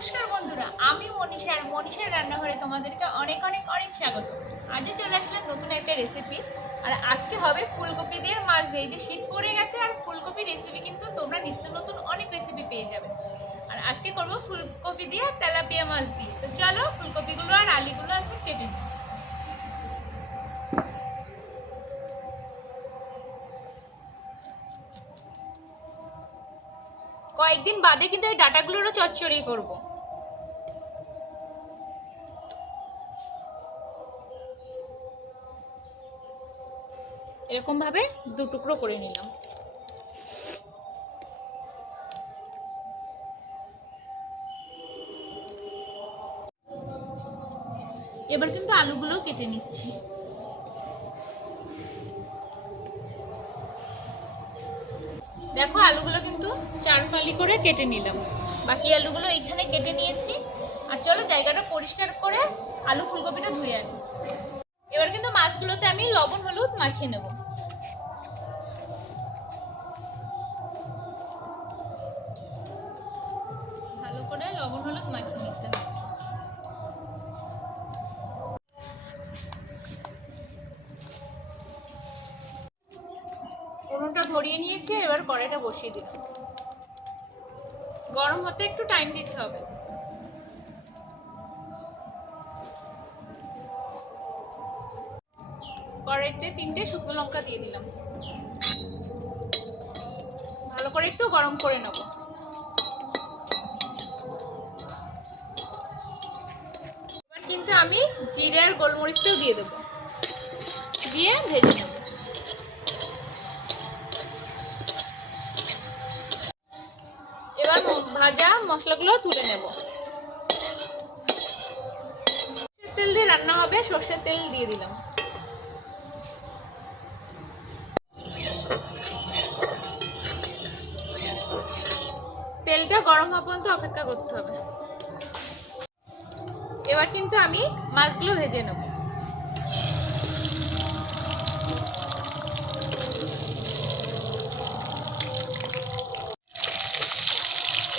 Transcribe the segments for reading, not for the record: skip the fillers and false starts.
নমস্কার বন্ধুরা, আমি মনীষা আর মনীষার রান্নাঘরে তোমাদেরকে অনেক অনেক অনেক স্বাগত। আজই চলে আসলাম নতুন একটা রেসিপি। আর আজকে হবে ফুলকপি দিয়ে মাছ দিয়ে। যে শীত পড়ে গেছে আর ফুলকপি রেসিপি কিন্তু তোমরা নিত্য নতুন অনেক রেসিপি পেয়ে যাবে। আর আজকে করব ফুলকপি দিয়ে তেলাপিয়া মাছ দিয়ে। তো চলো ফুলকপিগুলো আর আলুগুলো আজকে কেটে নিই। কয়েকদিন বাদে কিন্তু এই ডাটাগুলোরও চচ্চড়ি করব। এরকম ভাবে দু টুকরো করে নিলাম। এবার কিন্তু আলুগুলো কেটে নিচ্ছি। দেখো আলুগুলো কিন্তু 4 ফালি করে কেটে নিলাম। বাকি আলুগুলো এইখানে কেটে নিয়েছি। আর চলো জায়গাটা পরিষ্কার করে আলু ফুলকপিটা ধুয়ে আনি। এবার কিন্তু মাছগুলোতে আমি লবণ হলুদ মাখিয়ে নেব। ভালো করে লবণ হলুদ মাখিয়ে নিতে হবে। উনুনটা ধরিয়ে নিয়েছি, এবার কড়াইটা বসিয়ে দিলাম। গরম হতে একটু টাইম দিতে হবে। কড়াইতে 3টে শুকনো লঙ্কা দিয়ে দিলাম। ভালো করে একটু গরম করে নেব। এবার কিন্তু আমি জিরে আর গোলমরিচটাও দিয়ে দেবো, দিয়ে ভেজে নেব। এবার ভাজা মশলাগুলো তুলে নেব। সর্ষের তেল দিয়ে রান্না হবে, সর্ষের তেল দিয়ে দিলাম। তেলটা গরম হওয়া পর্যন্ত অপেক্ষা করতে হবে। এবার কিন্তু আমি মাছগুলো ভেজে নেব।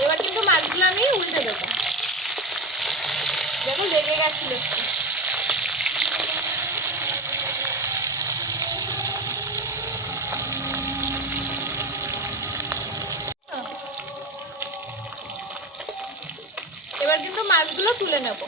এবার কিন্তু মাছগুলো আমি উল্টে দেবো। দেখো লেগে গেছিল একটু। এবার কিন্তু মাছগুলো তুলে নেব।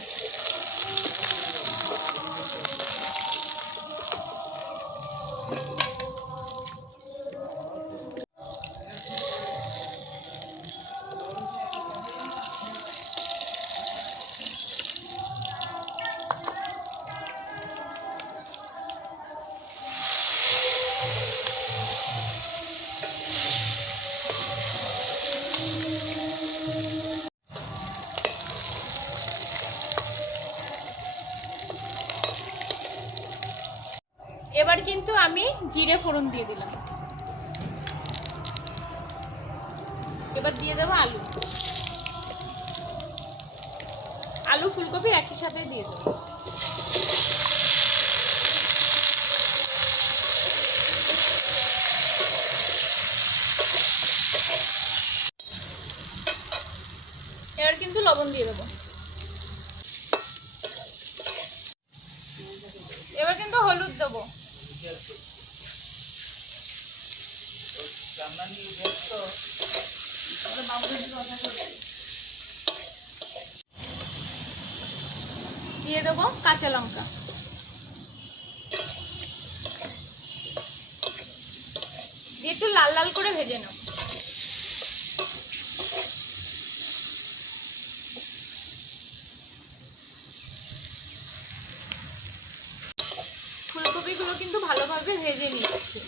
এবার কিন্তু আমি জিরে ফোড়ন দিয়ে দিলাম। এবার দিয়ে দেবো আলু। আলু ফুলকপি একই সাথে দিয়ে দেবো। এবার কিন্তু লবণ দিয়ে দেবো। এবার কিন্তু হলুদ দেবো। দিয়ে দেবো কাঁচা লঙ্কা। দিয়ে একটু লাল লাল করে ভেজে নেব। ফুলকপিগুলো কিন্তু ভালোভাবে ভেজে নিচ্ছি।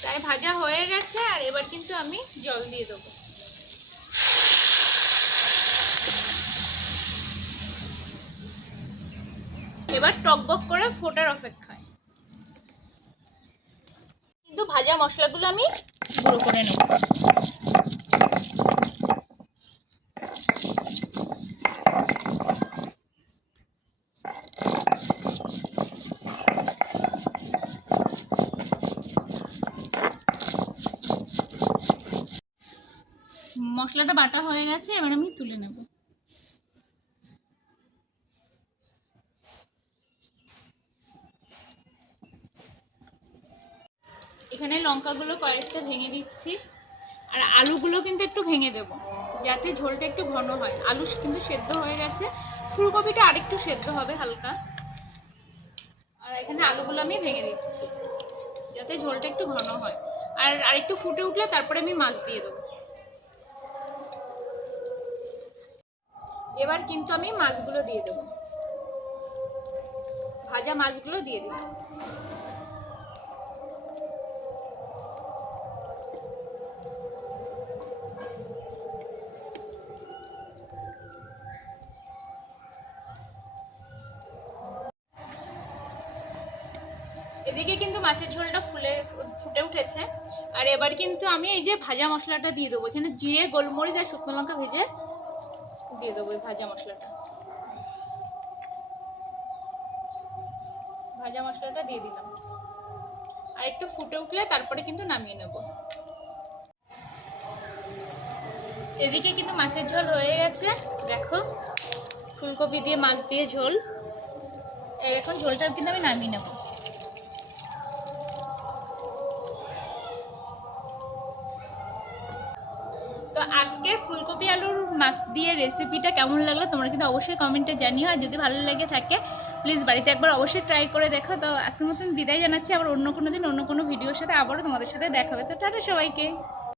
প্রায় ভাজা হয়ে গেছে। আর এবার কিন্তু আমি জল দিয়ে দেবো। এবার টকবক করে ফোটার অপেক্ষায়। কিন্তু ভাজা মশলাগুলো আমি গুঁড়ো করে নেব। মশলাটা বাটা হয়ে গেছে, এবার আমি তুলে নেব। এখানে লঙ্কাগুলো কয়েকটা ভেঙে দিচ্ছি, আর আলুগুলো কিন্তু একটু ভেঙে দেব যাতে ঝোলটা একটু ঘন হয়। আলু কিন্তু সেদ্ধ হয়ে গেছে, ফুলকপিটা আরেকটু সেদ্ধ হবে হালকা। আর এখানে আলুগুলো আমি ভেঙে দিচ্ছি যাতে ঝোলটা একটু ঘন হয়। আর আরেকটু ফুটে উঠলে তারপরে আমি মাছ দিয়ে দেবো। এবার কিন্তু আমি মাছগুলো দিয়ে দেবো, ভাজা মাছগুলো দিয়ে দিলাম। এদিকে কিন্তু মাছের ঝোলটা ফুটে উঠেছে। আর এবার কিন্তু আমি এই যে ভাজা মশলাটা দিয়ে দেবো। এখানে জিরে, গোলমরিচ আর শুকনো লঙ্কা ভেজে দিয়ে দেবো। এই ভাজা মশলাটা দিয়ে দিলাম। আর একটু ফুটে উঠলে তারপরে কিন্তু নামিয়ে নেব। এদিকে কিন্তু মাছের ঝোল হয়ে গেছে, দেখো ফুলকপি দিয়ে মাছ দিয়ে ঝোল। এখন ঝোলটা কিন্তু আমি নামিয়ে নেব। তো আজকের ফুলকপি আলুর মাছ দিয়ে রেসিপিটা কেমন লাগলো তোমরা কিন্তু অবশ্যই কমেন্টে জানিও। আর যদি ভালো লেগে থাকে প্লিজ বাড়িতে একবার অবশ্যই ট্রাই করে দেখো। তো আজকের মতন বিদায় জানাচ্ছি, আবার অন্য কোনো দিন অন্য কোনো ভিডিওর সাথে আবারও তোমাদের সাথে দেখা হবে। তো টাটা সবাইকে।